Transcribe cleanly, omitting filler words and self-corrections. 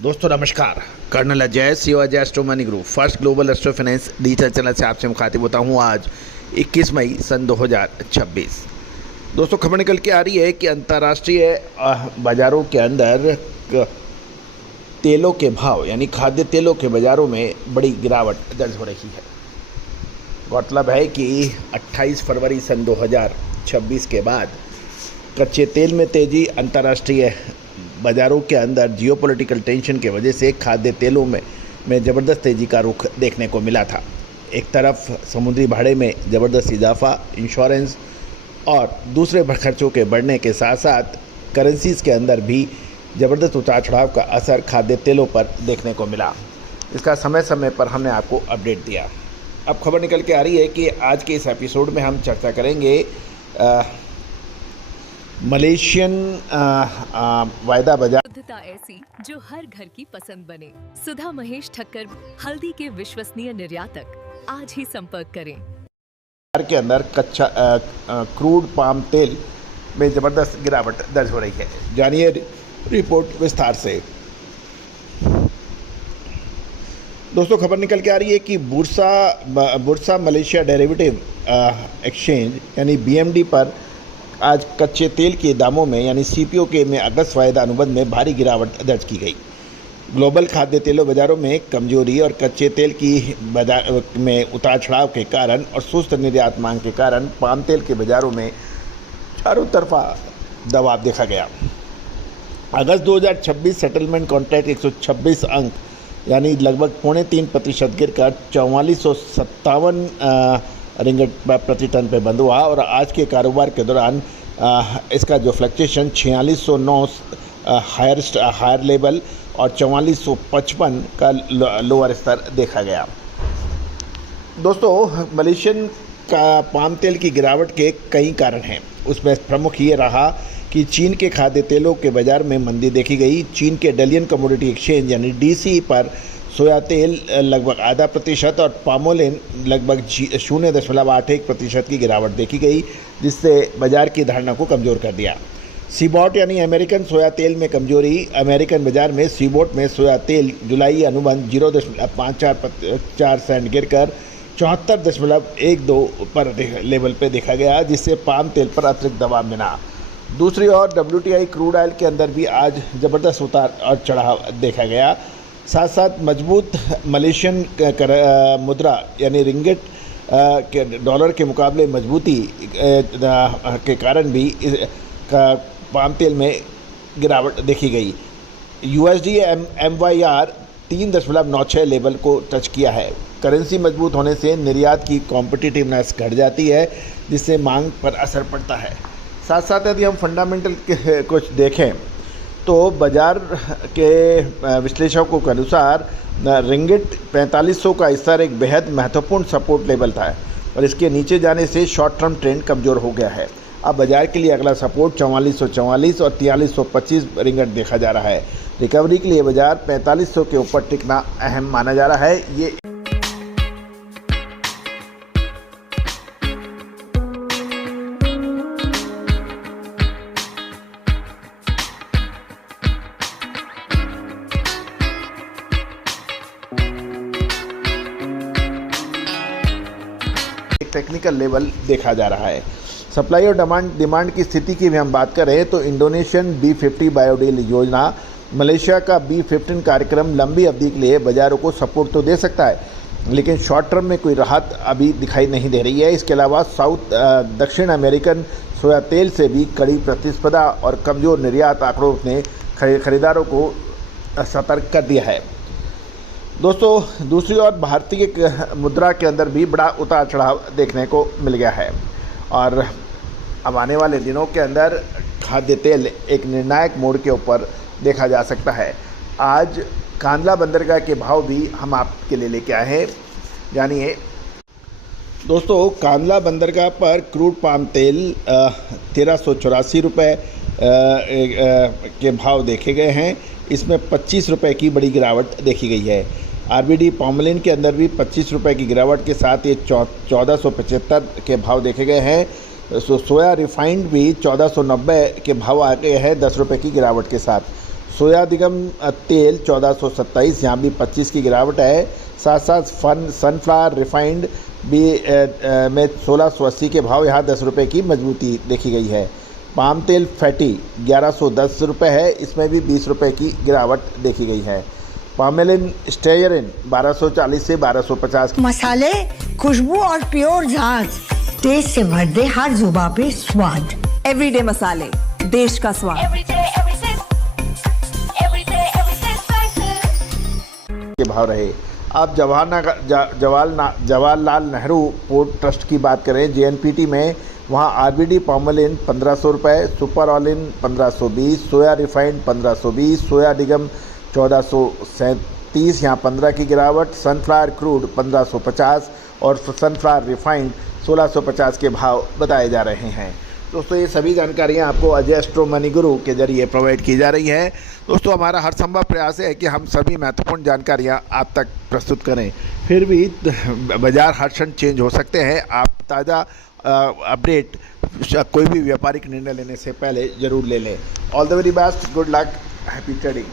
दोस्तों नमस्कार। Colonel Ajay CO Ajay astro money group first global astro finance digital channel से आपसे मुखातिब होता हूँ। आज 21 मई सन 2026। दोस्तों खबर निकल के आ रही है कि अंतर्राष्ट्रीय बाज़ारों के अंदर तेलों के भाव यानी खाद्य तेलों के बाज़ारों में बड़ी गिरावट दर्ज हो रही है। गौरतलब है कि 28 फरवरी सन 2026 के बाद कच्चे तेल में तेज़ी, अंतर्राष्ट्रीय बाज़ारों के अंदर जियोपॉलिटिकल टेंशन की वजह से खाद्य तेलों में ज़बरदस्त तेज़ी का रुख देखने को मिला था। एक तरफ समुद्री भाड़े में ज़बरदस्त इजाफा, इंश्योरेंस और दूसरे खर्चों के बढ़ने के साथ साथ करेंसीज़ के अंदर भी ज़बरदस्त उतार चढ़ाव का असर खाद्य तेलों पर देखने को मिला। इसका समय समय पर हमने आपको अपडेट दिया। अब खबर निकल के आ रही है कि आज के इस एपिसोड में हम चर्चा करेंगे मलेशियन वायदा बाजार शुद्धता ऐसी जो हर घर की पसंद बने। सुधा महेश ठक्कर, हल्दी के विश्वसनीय निर्यातक। आज ही संपर्क करें। के अंदर कच्चा क्रूड पाम तेल में ज़बरदस्त गिरावट दर्ज हो रही है। जानिए रिपोर्ट विस्तार से। दोस्तों खबर निकल के आ रही है कि बुर्सा मलेशिया डेरिवेटिव एक्सचेंज यानी BMD पर आज कच्चे तेल के दामों में यानी CPO के में अगस्त वायदा अनुबंध में भारी गिरावट दर्ज की गई। ग्लोबल खाद्य तेलों बाज़ारों में कमजोरी और कच्चे तेल की बाजार में उतार चढ़ाव के कारण और सुस्त निर्यात मांग के कारण पाम तेल के बाज़ारों में चारों तरफा दबाव देखा गया। अगस्त 2026 सेटलमेंट कॉन्ट्रैक्ट 126 अंक यानी लगभग 3.25% गिरकर 4457 रिंगट प्रति टन पे बंद हुआ और आज के कारोबार के दौरान इसका जो फ्लक्चुएशन 4609 हायर लेवल और 4455 का लोअर स्तर देखा गया। दोस्तों मलेशियन का पाम तेल की गिरावट के कई कारण हैं। उसमें प्रमुख ये रहा कि चीन के खाद्य तेलों के बाज़ार में मंदी देखी गई। चीन के डलियन कमोडिटी एक्सचेंज यानी DC पर सोया तेल लगभग 0.5% और पामोलिन लगभग 0.81% की गिरावट देखी गई, जिससे बाज़ार की धारणा को कमज़ोर कर दिया। सीबॉट यानी अमेरिकन सोया तेल में कमजोरी। अमेरिकन बाज़ार में सीबॉट में सोया तेल जुलाई अनुबंध 0.54 सेंट गिरकर 74.12 पर लेवल पर देखा गया, जिससे पाम तेल पर अतिरिक्त दबाव मिला। दूसरी ओर WTI क्रूड ऑयल के अंदर भी आज ज़बरदस्त उतार और चढ़ाव देखा गया। साथ साथ मजबूत मलेशियन मुद्रा यानी रिंगिट के डॉलर के मुकाबले मजबूती के कारण भी पाम तेल में गिरावट देखी गई। USD MYR 3.96 लेवल को टच किया है। करेंसी मजबूत होने से निर्यात की कॉम्पिटिटिवनेस घट जाती है, जिससे मांग पर असर पड़ता है। साथ साथ यदि हम फंडामेंटल कुछ देखें तो बाज़ार के विश्लेषकों के अनुसार रिंगिट 4500 का स्तर एक बेहद महत्वपूर्ण सपोर्ट लेवल था और इसके नीचे जाने से शॉर्ट टर्म ट्रेंड कमज़ोर हो गया है। अब बाज़ार के लिए अगला सपोर्ट 4444 और 4325 रिंगिट देखा जा रहा है। रिकवरी के लिए बाज़ार 4500 के ऊपर टिकना अहम माना जा रहा है। ये टेक्निकल लेवल देखा जा रहा है। सप्लाई और डिमांड की स्थिति की भी हम बात करें तो इंडोनेशियन B50 बायोडील योजना, मलेशिया का B15 कार्यक्रम लंबी अवधि के लिए बाज़ारों को सपोर्ट तो दे सकता है, लेकिन शॉर्ट टर्म में कोई राहत अभी दिखाई नहीं दे रही है। इसके अलावा दक्षिण अमेरिकन सोया तेल से भी कड़ी प्रतिस्पर्धा और कमज़ोर निर्यात आंकड़ों ने खरीदारों को सतर्क कर दिया है। दोस्तों दूसरी ओर भारतीय मुद्रा के अंदर भी बड़ा उतार चढ़ाव देखने को मिल गया है और अब आने वाले दिनों के अंदर खाद्य तेल एक निर्णायक मोड़ के ऊपर देखा जा सकता है। आज कांदला बंदरगाह के भाव भी हम आपके लिए लेके आए हैं। जानिए दोस्तों, कांदला बंदरगाह पर क्रूड पाम तेल 1384 रुपये के भाव देखे गए हैं। इसमें 25 रुपये की बड़ी गिरावट देखी गई है। RBD पामोलिन के अंदर भी 25 रुपये की गिरावट के साथ ये 1475 के भाव देखे गए हैं। सोया रिफाइंड भी 1490 के भाव आ गए हैं 10 रुपये की गिरावट के साथ। सोयादिगम तेल 1427, यहाँ भी 25 की गिरावट है। साथ साथ सनफ्लावर रिफाइंड भी में 1680 के भाव, यहाँ 10 रुपये की मजबूती देखी गई है। पाम तेल फैटी 1110 रुपये है, इसमें भी 20 रुपये की गिरावट देखी गई है। पामेलिन स्टेयरिन 1240 से 1250। मसाले, खुशबू और प्योर झाग टेस्ट से भर दे हर जुबा पे स्वाद। एवरीडे मसाले, देश का स्वाद। के भाव रहे। अब जवाहरलाल नेहरू पोर्ट ट्रस्ट की बात करें, JNPT में वहाँ आरबीडी पामोलिन 1500 रुपये, सुपर ऑलिन 1520, सोया रिफाइंड 1520, सोया डिगम 1437, यहाँ 15 की गिरावट। सनफ्लावर क्रूड 1550 और सनफ्लावर रिफाइंड 1650 के भाव बताए जा रहे हैं। दोस्तों ये सभी जानकारियां आपको अजय एस्ट्रो मनी गुरु के जरिए प्रोवाइड की जा रही है। दोस्तों हमारा हर संभव प्रयास है कि हम सभी महत्वपूर्ण जानकारियां आप तक प्रस्तुत करें। फिर भी बाजार हर क्षण चेंज हो सकते हैं। आप ताज़ा अपडेट कोई भी व्यापारिक निर्णय लेने से पहले ज़रूर ले लें। All the very best, good luck, happy trading.